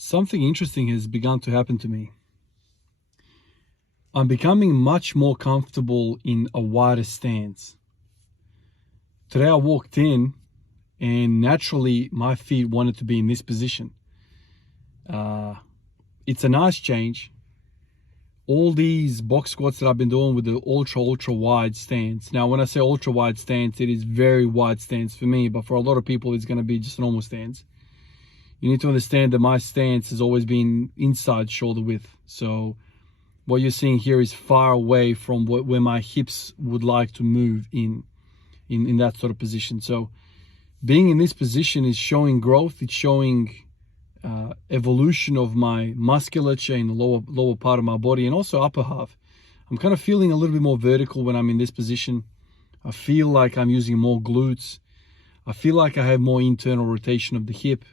something interesting has begun to happen to me. I'm becoming much more comfortable in a wider stance. Today I walked in and naturally my feet wanted to be in this position. It's a nice change. All these box squats that I've been doing with the ultra wide stance. Now, when I say ultra wide stance, it is very wide stance for me, but for a lot of people, it's going to be just a normal stance. You need to understand that my stance has always been inside shoulder width. So what you're seeing here is far away from where my hips would like to move in that sort of position. So being in this position is showing growth. It's showing evolution of my musculature in the lower part of my body and also upper half. I'm kind of feeling a little bit more vertical when I'm in this position. I feel like I'm using more glutes. I feel like I have more internal rotation of the hip.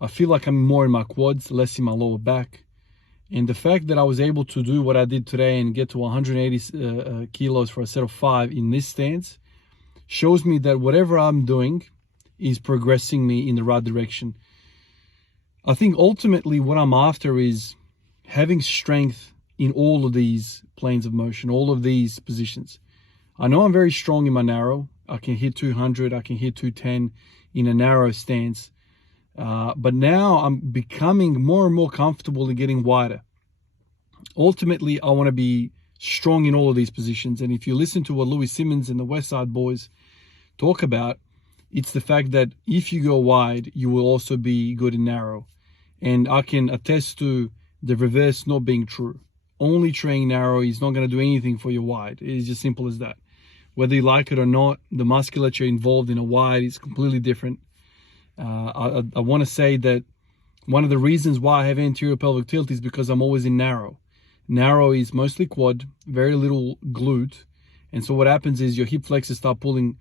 I feel like I'm more in my quads, less in my lower back. And the fact that I was able to do what I did today and get to 180 kilos for a set of 5 in this stance shows me that whatever I'm doing is progressing me in the right direction. I think ultimately what I'm after is having strength in all of these planes of motion, all of these positions. I know I'm very strong in my narrow. I can hit 200, I can hit 210 in a narrow stance. But now I'm becoming more and more comfortable in getting wider. Ultimately, I want to be strong in all of these positions. And if you listen to what Louis Simmons and the West Side Boys talk about, it's the fact that if you go wide, you will also be good in narrow. And I can attest to the reverse not being true. Only training narrow is not going to do anything for your wide. It is just simple as that. Whether you like it or not, the musculature involved in a wide is completely different. I want to say that one of the reasons why I have anterior pelvic tilt is because I'm always in narrow. Narrow is mostly quad, very little glute. And so what happens is your hip flexors start pulling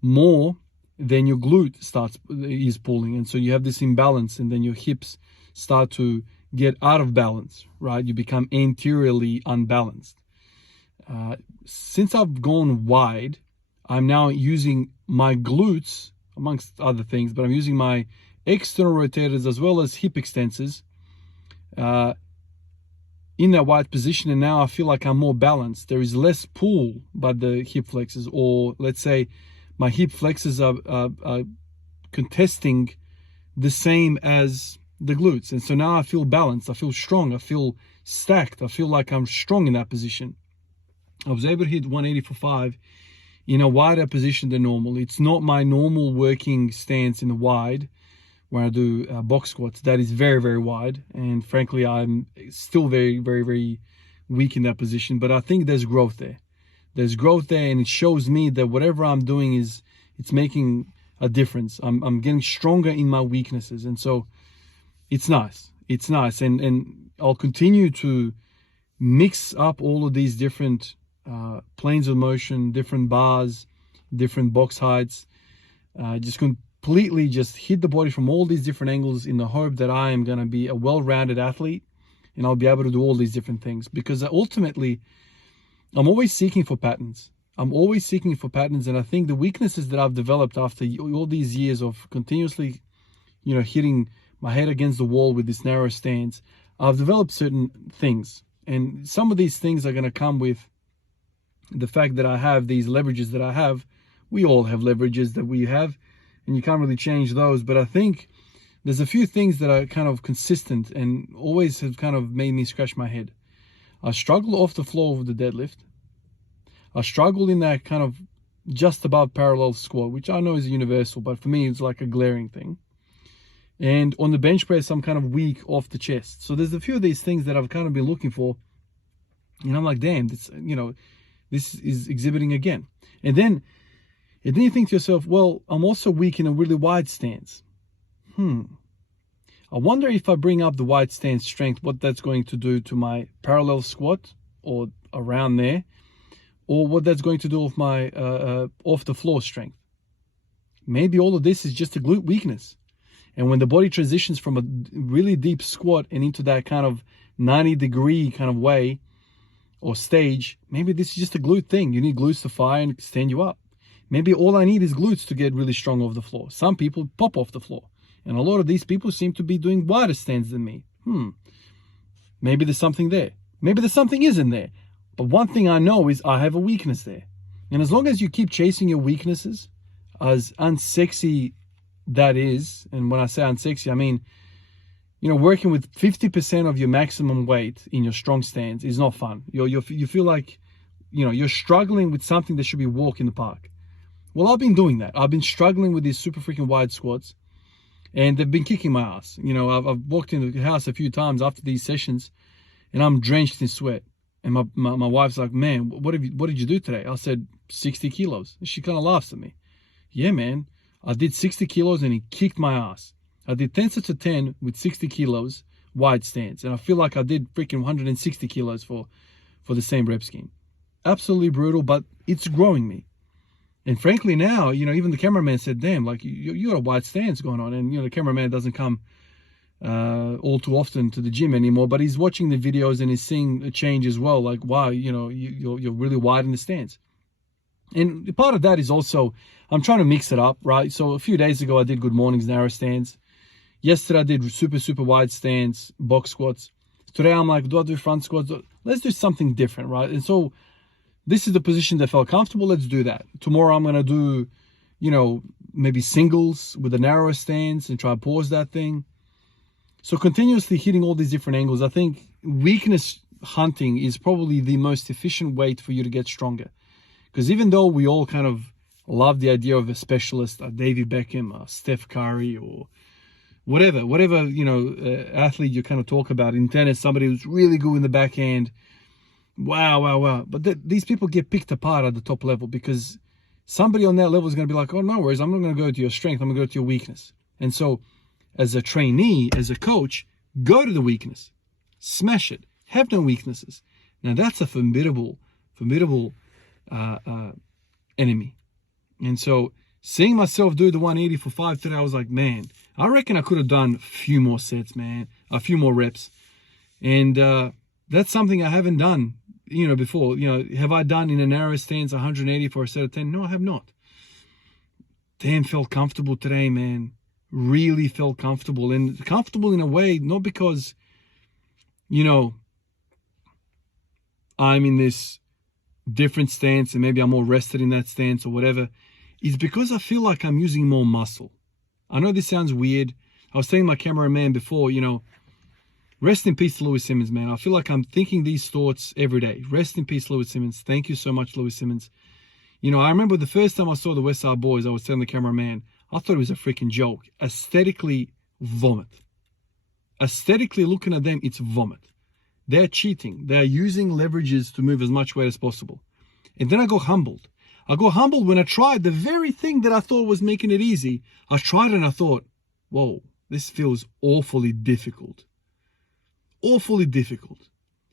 more than your glute is pulling. And so you have this imbalance, and then your hips start to get out of balance, right? You become anteriorly unbalanced. Since I've gone wide, I'm now using my glutes, amongst other things, but I'm using my external rotators as well as hip extensors in that wide position, and now I feel like I'm more balanced. There is less pull by the hip flexors, or let's say my hip flexors are contesting the same as the glutes. And so now I feel balanced, I feel strong, I feel stacked, I feel like I'm strong in that position. I was able to hit 180 for 5 in a wider position than normal. It's not my normal working stance in the wide where I do box squats. That is very wide, and frankly I'm still very weak in that position. But I think there's growth there. There's growth there, and it shows me that whatever I'm doing it's making a difference. I'm getting stronger in my weaknesses, and so it's nice. It's nice, and I'll continue to mix up all of these different planes of motion, different bars, different box heights, just completely just hit the body from all these different angles in the hope that I am going to be a well-rounded athlete and I'll be able to do all these different things. Because ultimately, I'm always seeking for patterns. I'm always seeking for patterns, and I think the weaknesses that I've developed after all these years of continuously, hitting my head against the wall with this narrow stance, I've developed certain things. And some of these things are going to come with the fact that I have these leverages that I have. We all have leverages that we have, and you can't really change those. But I think there's a few things that are kind of consistent and always have kind of made me scratch my head. I struggle off the floor with the deadlift. I struggle in that kind of just above parallel squat, which I know is universal, but for me it's like a glaring thing. And on the bench press, I'm kind of weak off the chest. So there's a few of these things that I've kind of been looking for, and I'm like, damn, this is exhibiting again. And then you think to yourself, well, I'm also weak in a really wide stance. I wonder if I bring up the wide stance strength, what that's going to do to my parallel squat or around there, or what that's going to do with my off the floor strength. Maybe all of this is just a glute weakness. And when the body transitions from a really deep squat and into that kind of 90-degree kind of way or stage, maybe this is just a glute thing. You need glutes to fire and stand you up. Maybe all I need is glutes to get really strong off the floor. Some people pop off the floor. And a lot of these people seem to be doing wider stands than me. maybe there's something there. Maybe there's something isn't there. But one thing I know is I have a weakness there. And as long as you keep chasing your weaknesses, as unsexy that is, and when I say unsexy, I mean, working with 50% of your maximum weight in your strong stance is not fun. You feel like, you're struggling with something that should be a walk in the park. Well, I've been doing that. I've been struggling with these super freaking wide squats, and they've been kicking my ass. I've walked in the house a few times after these sessions, and I'm drenched in sweat. And my wife's like, man, what did you do today? I said, 60 kilos. And she kind of laughs at me. Yeah, man, I did 60 kilos and he kicked my ass. I did 10 sets of 10 with 60 kilos wide stance. And I feel like I did freaking 160 kilos for the same rep scheme. Absolutely brutal, but it's growing me. And frankly now, even the cameraman said, damn, like you got a wide stance going on. And, the cameraman doesn't come all too often to the gym anymore, but he's watching the videos and he's seeing a change as well. Like, wow, you're really wide in the stance. And part of that is also, I'm trying to mix it up, right? So a few days ago, I did good mornings, narrow stance. Yesterday, I did super, super wide stance, box squats. Today, I'm like, do I do front squats? Let's do something different, right? And so this is the position that felt comfortable. Let's do that. Tomorrow, I'm going to do, maybe singles with a narrower stance and try to pause that thing. So continuously hitting all these different angles. I think weakness hunting is probably the most efficient way for you to get stronger. Because even though we all kind of love the idea of a specialist, a David Beckham, a Steph Curry, or whatever, athlete you kind of talk about in tennis, somebody who's really good in the backhand. Wow. But these people get picked apart at the top level because somebody on that level is going to be like, oh, no worries, I'm not going to go to your strength, I'm going to go to your weakness. And so as a trainee, as a coach, go to the weakness, smash it, have no weaknesses. Now that's a formidable enemy. And so seeing myself do the 180 for 5 today, I was like, man, I reckon I could have done a few more sets, man, a few more reps. And that's something I haven't done, before. Have I done in a narrow stance 180 for a set of 10? No, I have not. Damn, felt comfortable today, man. Really felt comfortable. And comfortable in a way, not because, I'm in this different stance and maybe I'm more rested in that stance or whatever. It's because I feel like I'm using more muscle. I know this sounds weird. I was telling my cameraman before, rest in peace, Louis Simmons, man. I feel like I'm thinking these thoughts every day. Rest in peace, Louis Simmons. Thank you so much, Louis Simmons. I remember the first time I saw the West Side Boys, I was telling the cameraman, I thought it was a freaking joke. Aesthetically, vomit. Aesthetically looking at them, it's vomit. They're cheating. They're using leverages to move as much weight as possible. And then I got humbled. I got humbled when I tried the very thing that I thought was making it easy. I tried it and I thought, whoa, this feels awfully difficult. Awfully difficult.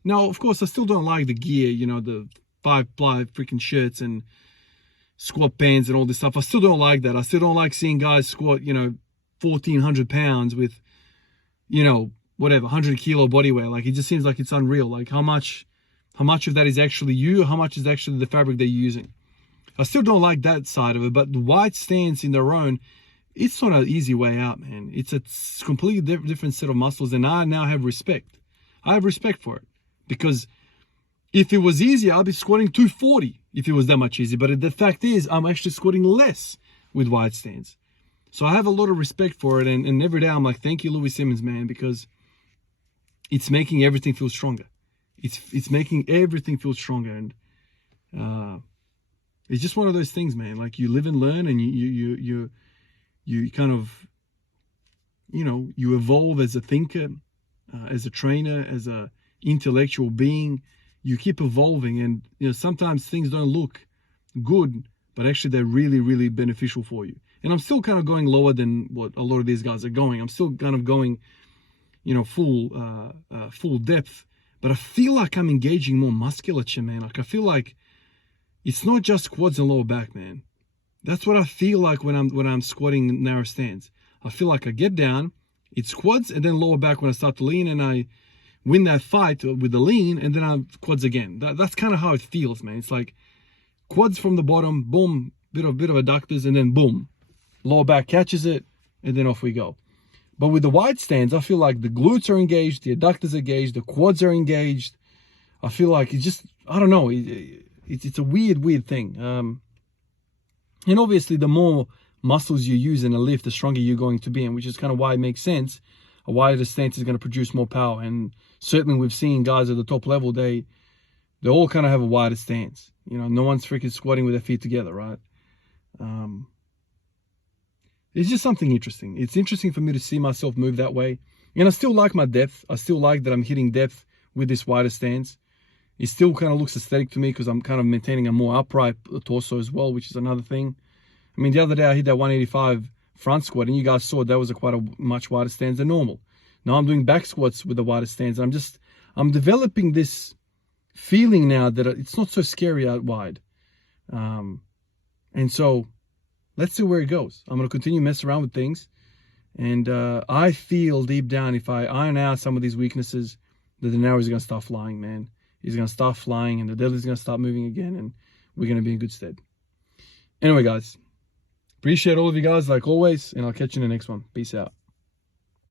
Now, of course, I still don't like the gear, the 5-ply freaking shirts and squat bands and all this stuff. I still don't like that. I still don't like seeing guys squat, 1,400 pounds with, whatever, 100 kilo body weight. Like, it just seems like it's unreal. Like, how much of that is actually you? How much is actually the fabric they're using? I still don't like that side of it, but the wide stance in their own, it's not an easy way out, man. It's a completely different set of muscles, and I now have respect. I have respect for it, because if it was easy, I'd be squatting 240 if it was that much easier. But the fact is, I'm actually squatting less with wide stance. So I have a lot of respect for it, and every day I'm like, thank you, Louis Simmons, man, because it's making everything feel stronger. It's making everything feel stronger, and it's just one of those things, man. Like, you live and learn, and you kind of, you evolve as a thinker, as a trainer, as a intellectual being. You keep evolving, and sometimes things don't look good, but actually they're really, really beneficial for you. And I'm still kind of going lower than what a lot of these guys are going. I'm still kind of going, full depth, but I feel like I'm engaging more musculature, man. Like, I feel like it's not just quads and lower back, man. That's what I feel like when I'm squatting narrow stance. I feel like I get down, it's quads and then lower back when I start to lean, and I win that fight with the lean, and then I quads again. That's kind of how it feels, man. It's like quads from the bottom, boom, bit of adductors, and then boom, lower back catches it, and then off we go. But with the wide stance, I feel like the glutes are engaged, the adductors are engaged, the quads are engaged. I feel like it's just, I don't know, it's a weird thing. And obviously, the more muscles you use in a lift, the stronger you're going to be, and which is kind of why it makes sense. A wider stance is going to produce more power. And certainly we've seen guys at the top level, they all kind of have a wider stance. You know, no one's freaking squatting with their feet together, right? It's just something interesting. It's interesting for me to see myself move that way. And I still like my depth. I still like that I'm hitting depth with this wider stance. It still kind of looks aesthetic to me because I'm kind of maintaining a more upright torso as well, which is another thing. I mean, the other day I hit that 185 front squat, and you guys saw that was quite a much wider stance than normal. Now I'm doing back squats with the wider stance. I'm developing this feeling now that it's not so scary out wide. And so let's see where it goes. I'm going to continue messing around with things. And I feel deep down, if I iron out some of these weaknesses, that the narrow is going to start flying, man. He's going to start flying, and the deadlift is going to start moving again, and we're going to be in good stead. Anyway, guys, appreciate all of you guys like always, and I'll catch you in the next one. Peace out.